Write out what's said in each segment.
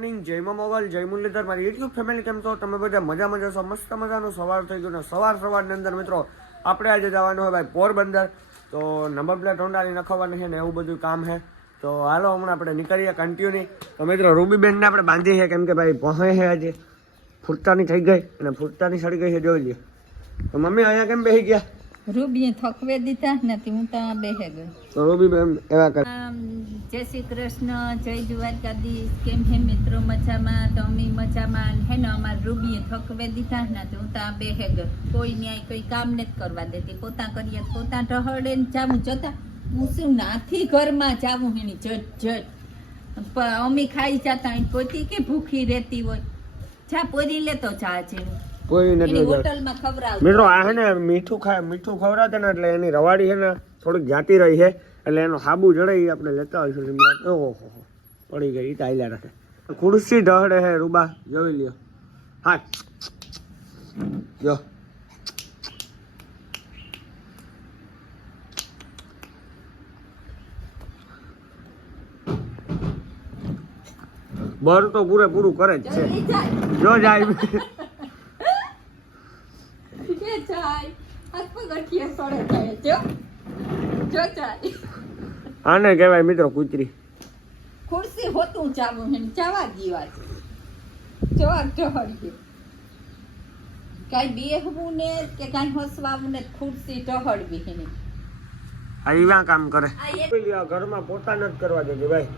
Morning, જય મા મોગલ, જય મુરલીધર, મારી યુટ્યુબ ફેમિલી કેમ છો? તમે બધા મજામાં જશો? મસ્ત મજાનું સવાર થઈ ગયું ને સવારની અંદર મિત્રો આપણે આજે જવાનું હોય ભાઈ પોરબંદર. તો નંબર પ્લેટ હોન્ડાની નખાવવાની છે ને એવું બધું કામ છે. તો હાલો હમણાં આપણે નીકળીએ કન્ટિન્યુ. તો મિત્રો રૂબીબેનને આપણે બાંધી છે કેમ કે ભાઈ પહોંચે છે આજે ફૂટતાની થઈ ગઈ અને ફૂટતાની સડી ગઈ છે, જોઈ લે. તો મમ્મી અહીંયા કેમ બેસી ગયા? રૂબીએ થકવે દીધા નથી, હું ત્યાં બેહે ગઈ. તો રૂબીબેન એવા કરે. જય શ્રી કૃષ્ણ, જય દ્વારકાધીશ. કેમ હે મિત્રો? મજામાં? તો અમે મજામાં હે ને. અમારે રૂબીએ થકવે દીધા નથી, હું ત્યાં બેહે ગઈ. કોઈ ન્યાય કોઈ કામ નથી કરવા દેતી, પોતા કરીએ પોતા ઢહડે ને જાવું જતા. હું શું નાથી ઘરમાં જાવું એની જટ અમે ખાઈ જતા પોતી કે ભૂખી રહેતી હોય. જા પોરી લેતો જા જેવું કોઈ નથી હોટલમાં ખવડાવ. મિત્રો આ છે ને મીઠું ખવડાવતા ને એટલે એની રવાડી છે ને થોડીક જાતી રહી છે, એટલે એનો સાબુ જડે એ આપણે લેતા હોઈશું. ઓહો પડી ગઈ તાઈલા રાખે. ખુરશી ઢહડે છે રૂબા, જોઈ લ્યો. હા જો બર તો પૂરેપૂરું કરે જ છે. જો જાય આને કહેવાય મિત્રો કૂતરી. ખુરશી હોતું ચાવું હે ચાવા દીવા જોવા ઢહડી કાઈ બેહવું ને કે કાઈ હસવાવું ને ખુરશી ઢહડવી હે. આવા કામ કરે. ઘરમાં પોતા નથી કરવા દેતી ભાઈ,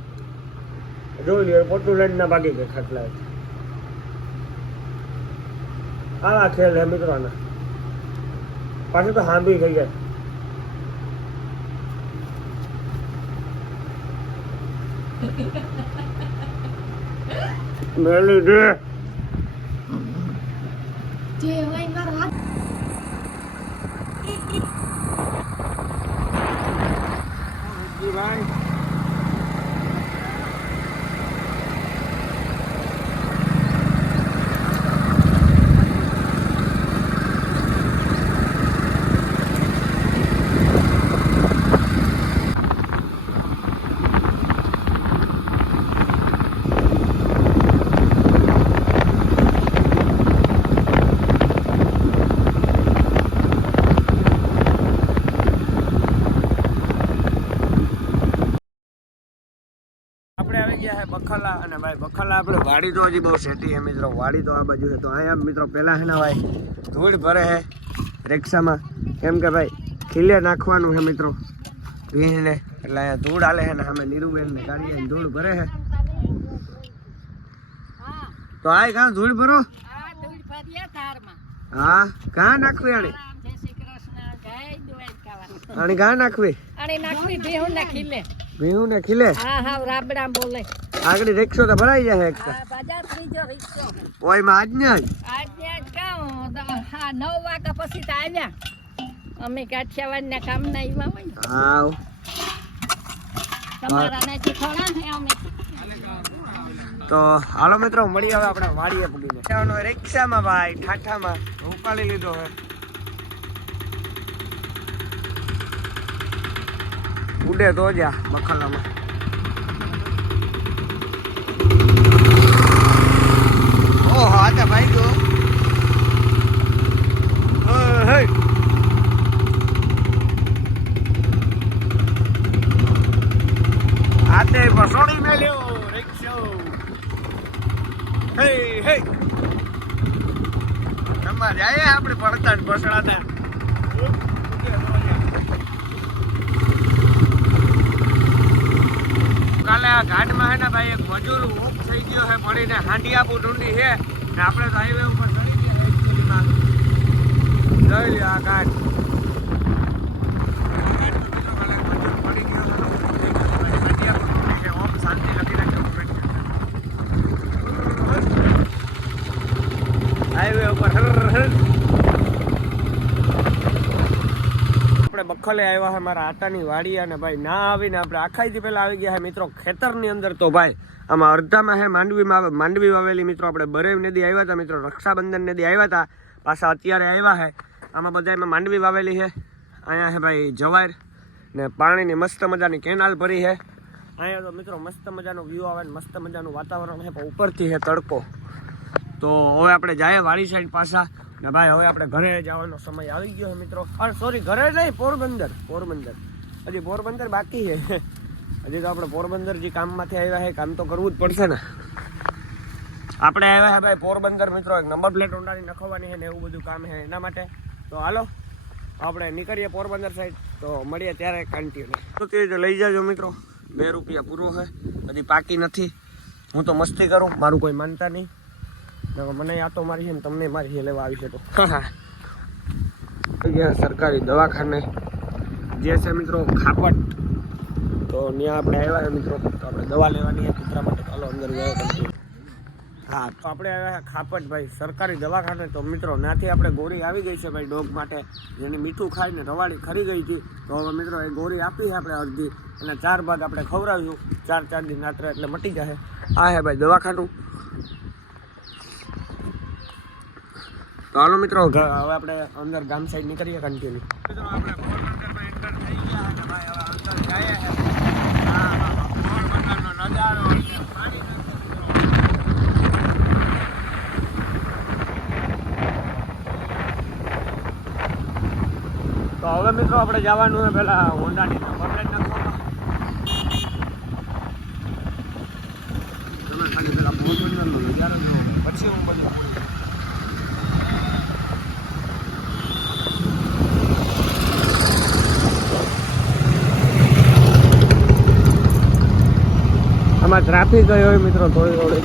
જોઈ લ્યો પોતું લઈને ના ભાગી ગઈ ખાટલા. આવા ખેલ હે મિત્રો ના. પાછું તો હાંભી થઈ જાય. મેલી દે જે હોય મારો હાથ ભાઈ. બખલા અને ભાઈ બખલા આપણે વાડી તો હજી બહુ સેટી છે મિત્રો. વાડી તો આ બાજુ છે. તો અહીંયા મિત્રો પહેલા છે ને ભાઈ ધૂળ ભરે છે રિક્ષામાં, કેમ કે ભાઈ ખીલે નાખવાનું છે મિત્રો ભીણને, એટલે અહીંયા ધૂળ હાલે છે ને અમે નીરુબેન ને કાઢીએ ધૂળ ભરે છે. તો આ કાં ધૂળ ભરો? હા કાં નાખવી આને? આને કાં નાખવી? ભીહું ને ખીલે. આગળ રિક્ષો તો ભરાઈ જાય એક ઓય માં આજ ને હા 9 વાગ્યા પછી તો આવ્યા અમે કાઠિયાવાડ ના કામ ના આવ્યા હોય. હા તમારા ને થોડા હે અમે. તો હાલો મિત્રો મળી હવે આપણે વાડીએ પૂગીને રિક્ષામાં ભાઈ ઠાઠામાં ઉપાડી લીધો હે. ઉડે તો જા બખલામાં. ઓહો આજા ભાઈ ગયો. હે આતે બસોડી મેલ્યો રિક્ષો. હે હે તમારે જાય આપણે પડતા જ બસડાતા. કાલે આ ઘાટમાં હે ને ભાઈ એક મજૂર ઊભ થઈ ગયો છે પડીને. હાંડિયાપુર ડુંડી છે ને આપણે તો હાઈવે ઉપર ચડી ગયા એકચુઅલીમાં. જોઈ લ્યો આ ઘાટ. મજૂર પડી ગયો હાંડિયાપુર ડુંડી છે. ઓમ શાંતિ લખી નાખ્યો હાઈવે ઉપર. આપણે બખલે આવ્યા છે મારા આટાની વાડી અને ભાઈ ના આવીને આપણે આખાઈથી પહેલા આવી ગયા છે મિત્રો ખેતરની અંદર. તો ભાઈ આમાં અડધામાં છે માંડવી વાવેલી મિત્રો. આપણે બરેવ નદી આવ્યા હતા મિત્રો, રક્ષાબંધન નદી આવ્યા હતા, પાછા અત્યારે આવ્યા છે. આમાં બધા એમાં માંડવી વાવેલી છે. અહીંયા છે ભાઈ જવાર ને પાણીની મસ્ત મજાની કેનાલ ભરી છે. અહીંયા તો મિત્રો મસ્ત મજાનો વ્યૂ આવે ને મસ્ત મજાનું વાતાવરણ છે પણ ઉપરથી છે તડકો. તો હવે આપણે જાય વાડી સાઈડ પાછા ને ભાઈ હવે આપણે ઘરે જવાનો સમય આવી ગયો છે મિત્રો. પણ સોરી ઘરે નહીં, પોરબંદર હજી પોરબંદર બાકી છે. હજી તો આપણે પોરબંદર જે કામમાંથી આવ્યા છે, કામ તો કરવું જ પડશે ને. આપણે આવ્યા છે ભાઈ પોરબંદર મિત્રો, એક નંબર પ્લેટ ઊંડાની નખવાની છે ને એવું બધું કામ છે એના માટે. તો હાલો આપણે નીકળીએ પોરબંદર સાઈડ, તો મળીએ ત્યારે કન્ટિન્યુ. તો તે લઈ જાજો મિત્રો, 2 રૂપિયા પૂરો છે, હજી પાકી નથી. હું તો મસ્તી કરું, મારું કોઈ માનતા નહીં. મને આ તો મારી છે ને તમને મારી છે લેવા આવી છે. તો સરકારી દવાખાને જે છે મિત્રો ખાપટ, તો ત્યાં આપણે આવ્યા છે મિત્રો. તો આપણે દવા લેવાની છે કૂતરા માટે. ચાલો અંદર ગયા. હા, તો આપણે આવ્યા ખાપટ ભાઈ સરકારી દવાખાને. તો મિત્રો ત્યાંથી આપણે ગોળી આવી ગઈ છે ભાઈ ડોગ માટે, જેની મીઠું ખાઈને રવાડી ખરી ગઈ હતી. તો હવે મિત્રો એ ગોળી આપી છે આપણે અડધી, અને 4 ભાગ આપણે ખવડાવ્યું 4 દિન રાત્રે, એટલે મટી જશે. આ હે ભાઈ દવાખાનું. તો હાલો મિત્રો હવે આપણે અંદર ગામ સાઈડ નીકળીએ કન્ટિન્યુ. મિત્રો આપણે પોરબંદરમાં એન્ટર થઈ ગયા અને ભાઈ હવે અંદર જઈએ છે. પોરબંદરનો નજારો તો હવે મિત્રો આપણે જવાનું છે પેલા હોન્ડાની નંબર પ્લેટ નાખવામાં. તમે ખાલી પેલા પોરબંદરનો નજારો જોવો, પછી હું બધું આમાં ટ્રાફિક ગયો હોય મિત્રો થોડી થોડી.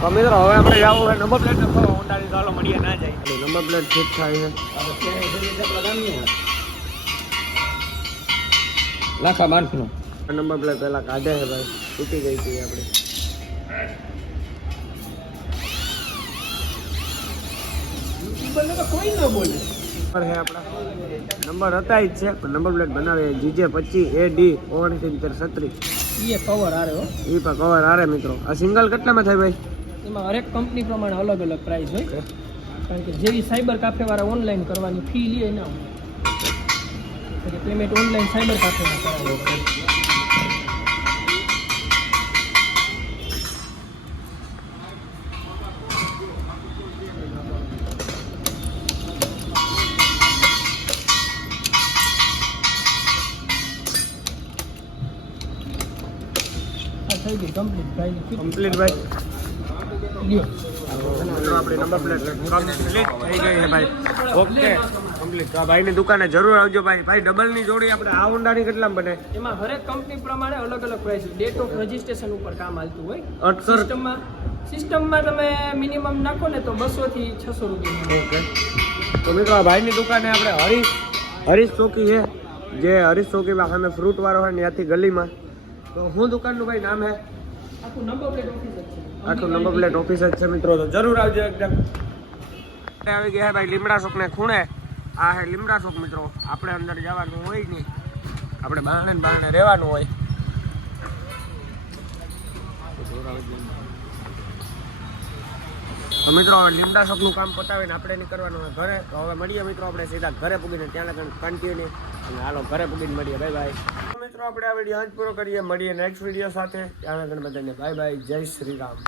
તો મિત્રો હવે આપણે જવું હોય નંબર પ્લેટ નખો ઊંડાની. ચાલો મળીએ ના જાય, નંબર પ્લેટ ફિટ થાય છે. લાખા 12 નંબર પ્લેટ પેલા કાઢે છે ભાઈ, તૂટી ગઈ હતી આપણે. કોઈ ન બોલે આપણા નંબર હતા જ છે, પણ નંબર પ્લેટ બનાવે GJ 25 AD 6936. એ કવર આરે હો, એ પણ કવર આરે મિત્રો. આ સિંગલ કેટલામાં થાય ભાઈ? એમાં હરેક કંપની પ્રમાણે અલગ અલગ પ્રાઇસ હોય, કારણ કે જેવી સાયબર કાફેવાળા ઓનલાઈન કરવાની ફી લે ના હોય, એટલે પેમેન્ટ ઓનલાઈન સાયબર કાફેમાં કરાવવું. થઈ ગઈ કમ્પ્લીટ ભાઈ. લ્યો મિત્રો આપણી નંબર પ્લેટ કમ્પ્લીટ થઈ ગઈ છે ભાઈ. Okay complete. તો આ ભાઈની દુકાને જરૂર આવજો ભાઈ. ભાઈ ડબલની જોડી આપણે આ હોન્ડાની કેટલામાં બને? એમાં હરેક કંપની પ્રમાણે અલગ અલગ પ્રાઇસ, ડેટ ઓફ રજિસ્ટ્રેશન ઉપર કામ હાલતું હોય. સિસ્ટમમાં તમે મિનિમમ નાખો ને તો 200 થી 600 રૂપિયા. ઓકે. તો મિત્રો આ ભાઈની દુકાને આપણે હરીશ ચોકી છે, જે હરીશ ચોકીમાં સામે ફ્રૂટ વાળો હોય ને ત્યાંથી ગલીમાં. તો હું દુકાનનું ભાઈ નામ હે? આખું નંબર પ્લેટ ઓફિસ જ છે. આખું નંબર પ્લેટ ઓફિસ જ છે મિત્રો. તો જરૂર આવજો એકદમ. આવી ગયા ભાઈ લીમડા ચોક ને ખૂણે. આ હે લીમડા ચોક મિત્રો. આપણે અંદર જવાનું હોય નહીં, આપણે બહાને રહેવાનું હોય. તો મિત્રો લીમડા ચોકનું કામ પતાવીને આપણે નીકળવાનું હોય ઘરે. તો હવે મળીએ મિત્રો આપણે સીધા ઘરે પૂગીને ત્યાં લગન કન્ટિન્યુ. અને હાલો ઘરે પૂગીને મળીએ. Bye bye. મિત્રો આપણે આ વિડીયો આજ પૂરો કરીએ. મળીએ નેક્સ્ટ વિડીયો સાથે. ત્યાં લગન બધાને બાય બાય. જય શ્રી રામ.